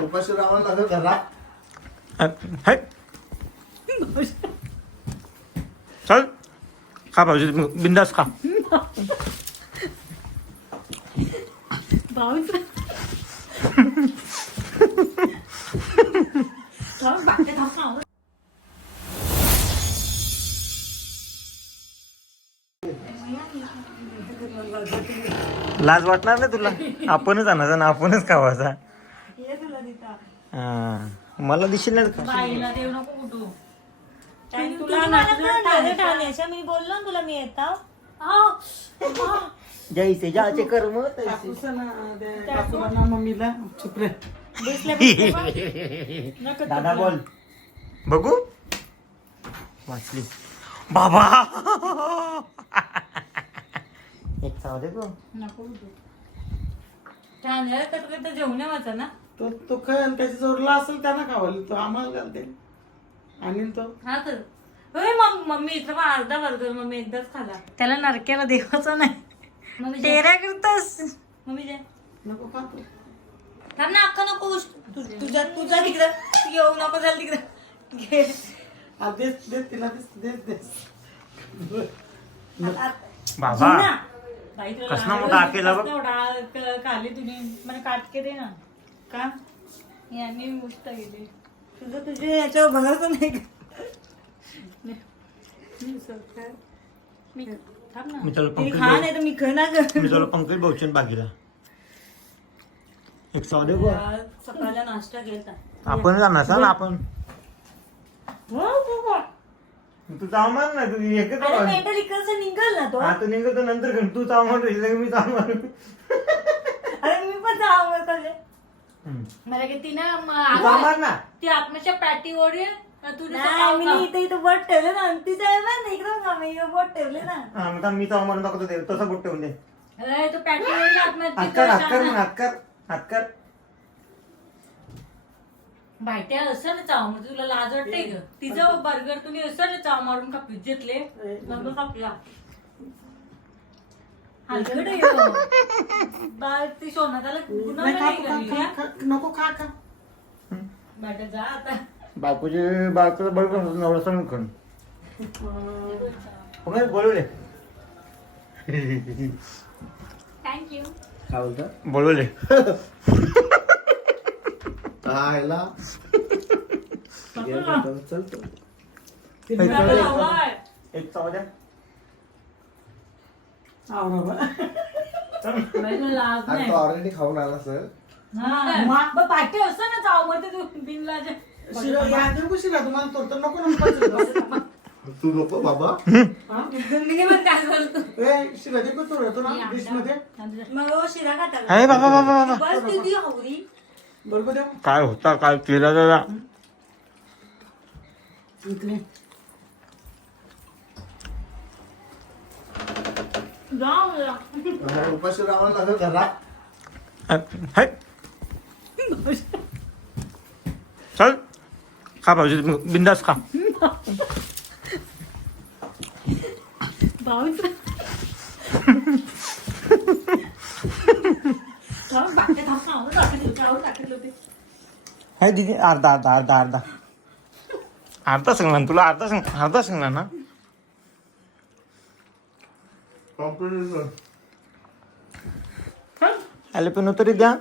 उपाशी राहावं लागेल घरात हाय चल. खा भाऊजी बिंदास भाऊच थांब लाज वाटणार नाही तुला? आपणच आणायचा ना आपणच खावायचा. हा. मला दिसेल का? बाईला देऊ नको कुठू. तुला टाळण्याच्या मी बोललो ना तुला मी येता जैसे ज्याचे कर्म तैसे. मम्मीला. चुप रे. दादा बोल. बघू. वाचली. बाबा! एक चाव दे गो. नको कुठू. टाळण्याला तर जेवण वाचा ना. तो तो काय त्याच्या जोरला असेल त्यांना खावाली तो आम्हाला घालते. आणि तो? हा तर. होय मग मम्मी इथं पण अर्धा बर्गर मम्मी एकदाच खाला. त्याला नरक्याला देवाचा नाही. मम्मी जे- तेऱ्या करतास मम्मी जे. नको खातो थांब ना अक्का नको तु- तुझ्या तुझा तिकडं. तू येऊ नको झालं तिकडं. घे. हा देस देस तिला देस देस देस. बाबा ना. बाई तुला कसला मोठा आकेला बघ. कसला मोठा क- खाली तुम्ही मला काट के दे ना. का? यांनी मुष्ट गेली तुझं तुझे याच्यावर नाही का? मी सरकार मी थांब ना. मी पंकज खा भाऊ- नाही तर मी खा ना ग मी पंकज भाऊचन बागीला. एक दे गो. आज सकाळचा नाश्ता केला आपण जाणार ना आपण? हो, हो, हो. तू चाव मार ना तू एकच अरे चाव. मेंटल इकडचं निघल ना तो. हा तू निघतो नंतर कर. तू चाव मार लगे मी चाव मार अरे मी पण हम्म. मला की तिनं तू ना. ती आत्म्याच्या पॅटी ओढी तू नाही मी इथं इथं बोट ठेवलं ना तिच्या आहे ना इकडं का मी इथं बोट ठेवले ना. हा मग मी चाव मारून दाखवतो ते. तसं बोट ठेवून दे. तू मग, बायट्या असं ना चाव म्हणजे तुला लाज वाटते ग. तिचं बर्गर तुम्ही असं ना चाव मारून कापी घेतले मग कापला हलकट आहे ती सोनाताला गुन्हा नाही नाही हा? खा, नको खा खा. बायट्या जा आता. बापूचे बापूचं बळ करतो नवरा खण बोलवले? थँक्यू काय बोलतं? बोलवले. चलतो एक चाव द्या आणि नाही तो ऑलरेडी खाऊन आला सर हा. बायट्या असं ना चावमध्ये तू बिनलाज शिरा या देऊ का शिरा तुम्हाला तो तर नको ना. तू नको बाबा. हा? ए, शिरा दे का तो येतो ना डिशमध्ये. मग हो शिरा अरे बाबा बाबा बाबा बस तुझी हवरी बरोबर देऊ काय होता? काय केला दादा उपाशी राहावं लागेल घरात. हाय चल. खा भाऊजी बिंदास खा. भाऊच हाय दीदी अर्धा अर्धा अर्धा अर्धा. अर्धा सांगला ना तुला अर्धा सांग अर्धा सांगला ना आले पण तरी द्या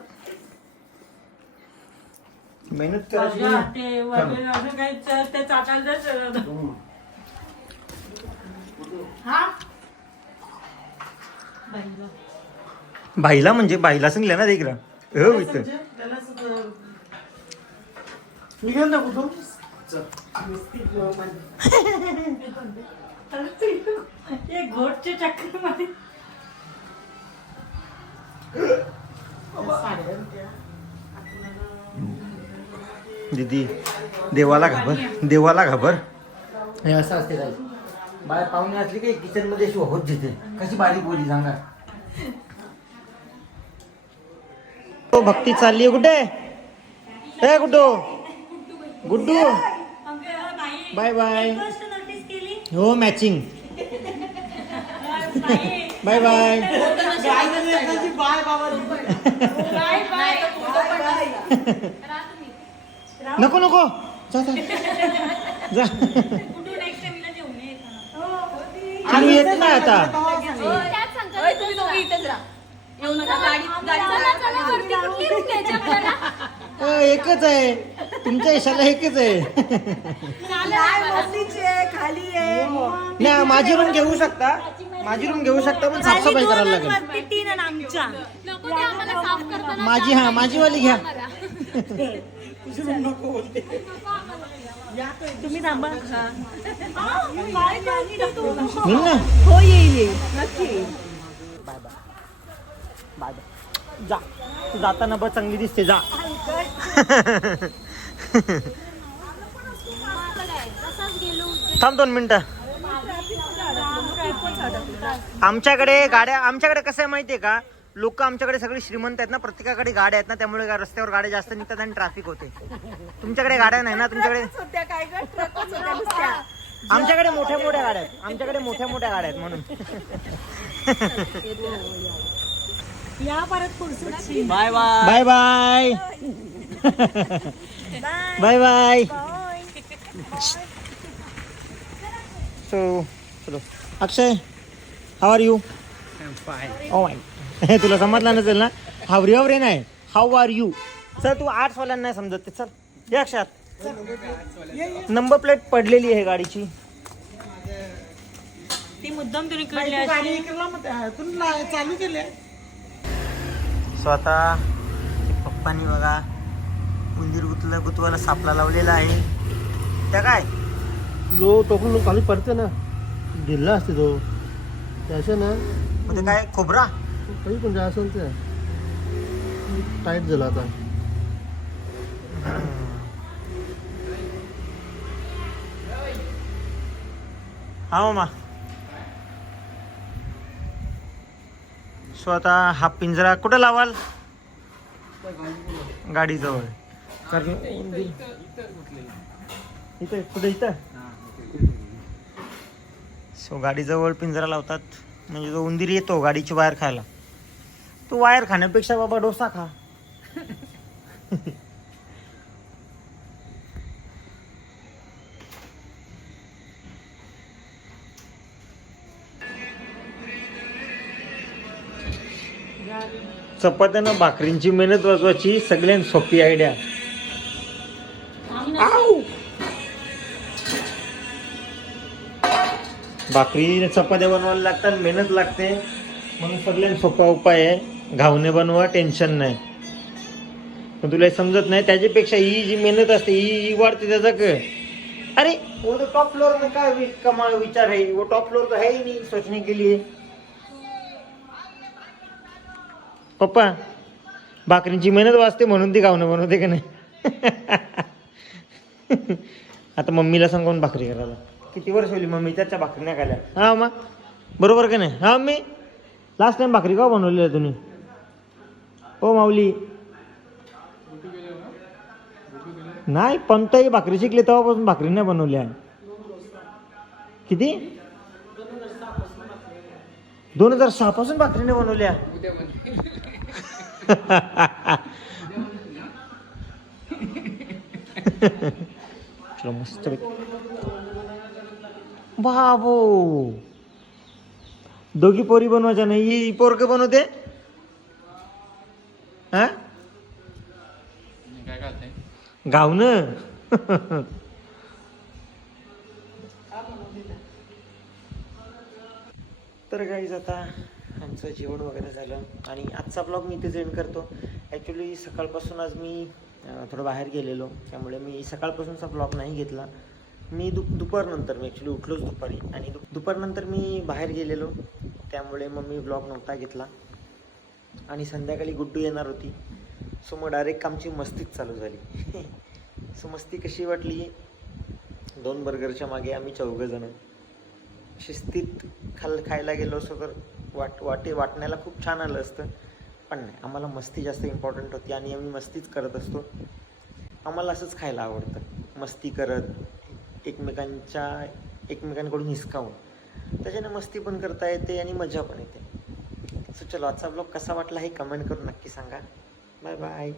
मेहनत करायची ते वरले असं काही च- ते चाटायला जायचं हा बाईला. बाईला म्हणजे बाईला सांगल्या ना तिकडं हो इथं अं, निघेल ना कुठून एक घोटच्या चक्करमध्ये दीदी देवाला घाबर देवाला घाबर. हे असं असते काय बाय पाहुणे असली की किचनमध्ये अशी होत जिथे. कशी बारीक बोली सांगा. हो भक्ती चालली कुठे? ए गुड्डू. Guddu bye bye. हो मॅचिंग बाय बाय नको नको. जा जा. जा. तुम्ही येत नाही आता. एकच आहे. तुमच्या इशाला एकच आहे. खाली आहे नाही माझी रूम घेऊ शकता। माझी रूम घेऊ शकता पण साफसफाई करायला लागेल. तीन आणि आमच्या. माझी हा माझी वाली घ्या. तुम्ही थांबा. ना. हो येईल येईल. नक्की. Bye bye. बाय बाय जा. तू जाताना बस चांगली दिसते. जा. थांब दोन मिनिटं. आमच्याकडे गाड्या आमच्याकडे कसं आहे माहितीये का? लोक आमच्याकडे सगळे श्रीमंत आहेत ना प्रत्येकाकडे गाड्या आहेत ना त्यामुळे रस्त्यावर गाड्या जास्त निघतात आणि ट्रॅफिक होते. तुमच्याकडे गाड्या नाही ना तुमच्याकडे. आमच्याकडे मोठ्या मोठ्या गाड्या आहेत आमच्याकडे मोठ्या मोठ्या गाड्या आहेत म्हणून. या परत पुढचं bye bye bye bye bye so चलो. Akshay how are you oh my तुला समजलं नसेल ना? हाव रे रे नाही. हाऊ आर यू सर तू आर्ट्स वाल्यांना नाही समजत ते. चल. ये अक्षात नंबर प्लेट पडलेली आहे गाडीची. ती मुद्दाम तुम्ही चालू केले सो आता पप्पानी बघा उंदीर गुतला गुतवाला सापला लावलेला आहे. त्या काय? जो टोकून खाली पडते ना ढिल्ला असते तो. त्याच्या ना म्हणजे काय खोबरा? काही पण जे असेल ते. टाईट झाला आता. हा मामा. सो आता हा पिंजरा कुठं लावाल? गाडीजवळ. कारण इथं कुठे इथं? सो गाडीजवळ पिंजरा लावतात. म्हणजे जो उंदीर येतो गाडीची वायर खायला. तो वायर खाण्यापेक्षा बाबा डोसा खा. चपात्यानं भाकरींची मेहनत वाजवायची. सगळ्यांत सोपी आयडिया भाकरी चपात्या बनवायला लागतात मेहनत लागते. म्हणून सगळ्यांत सोपा उपाय आहे घावणे बनवा टेन्शन नाही. पण तुला समजत नाही त्याच्यापेक्षा ही जी मेहनत असते ही ही वाढते त्याचा क अरे वो तो टॉप फ्लोर में काय कमाल विचार है? वो टॉप फ्लोर तो है ही नहीं सोचने के लिए. पप्पा भाकरींची मेहनत वाचते म्हणून ती गावणं बनवते का नाही? आता मम्मीला सांगून भाकरी करायला. किती वर्ष होली मम्मी त्याच्या भाकरी नाही खाल्या हा मग? बरोबर का नाही? हा मी लास्ट टाइम भाकरी का बनवली आहे तुम्ही? हो माऊली. नाही पंतही भाकरी शिकली तेव्हापासून भाकरी नाही बनवली आहे. किती? दोन हजार सहा पासून नाही बनवल्या मस्त बाबो. दोघी पोरी बनवायच्या नाही ही पोरक बनवते? हा? गावनं? तर काहीच आता आमचं जेवण वगैरे झालं आणि आजचा ब्लॉग मी इथे एंड करतो. ॲक्च्युली सकाळपासून आज मी थोडं बाहेर गेलेलो त्यामुळे मी सकाळपासूनचा ब्लॉग नाही घेतला. मी दु दुपारनंतर मी ॲक्च्युली उठलोच दुपारी. आणि दु दुपारनंतर मी बाहेर गेलेलो. त्यामुळे मग मी ब्लॉग नव्हता घेतला. आणि संध्याकाळी गुड्डू येणार होती. सो मग डायरेक्ट आमची मस्तीच चालू झाली. सो मस्ती कशी वाटली? दोन बर्गरच्या मागे आम्ही चौघं शिस्तीत खाल खायला गेलो असतो तर वाट वाटे वाटण्याला खूप छान आलं असतं. पण नाही आम्हाला मस्ती जास्त इम्पॉर्टंट होती आणि आम्ही मस्तीच करत असतो. आम्हाला असंच खायला आवडतं. मस्ती करत एकमेकांच्या एकमेकांकडून हिसकावून. त्याच्याने मस्ती पण करता येते आणि मजा पण येते. चलो आजचा ब्लॉग कसा वाटला हे कमेंट करून नक्की सांगा. Bye bye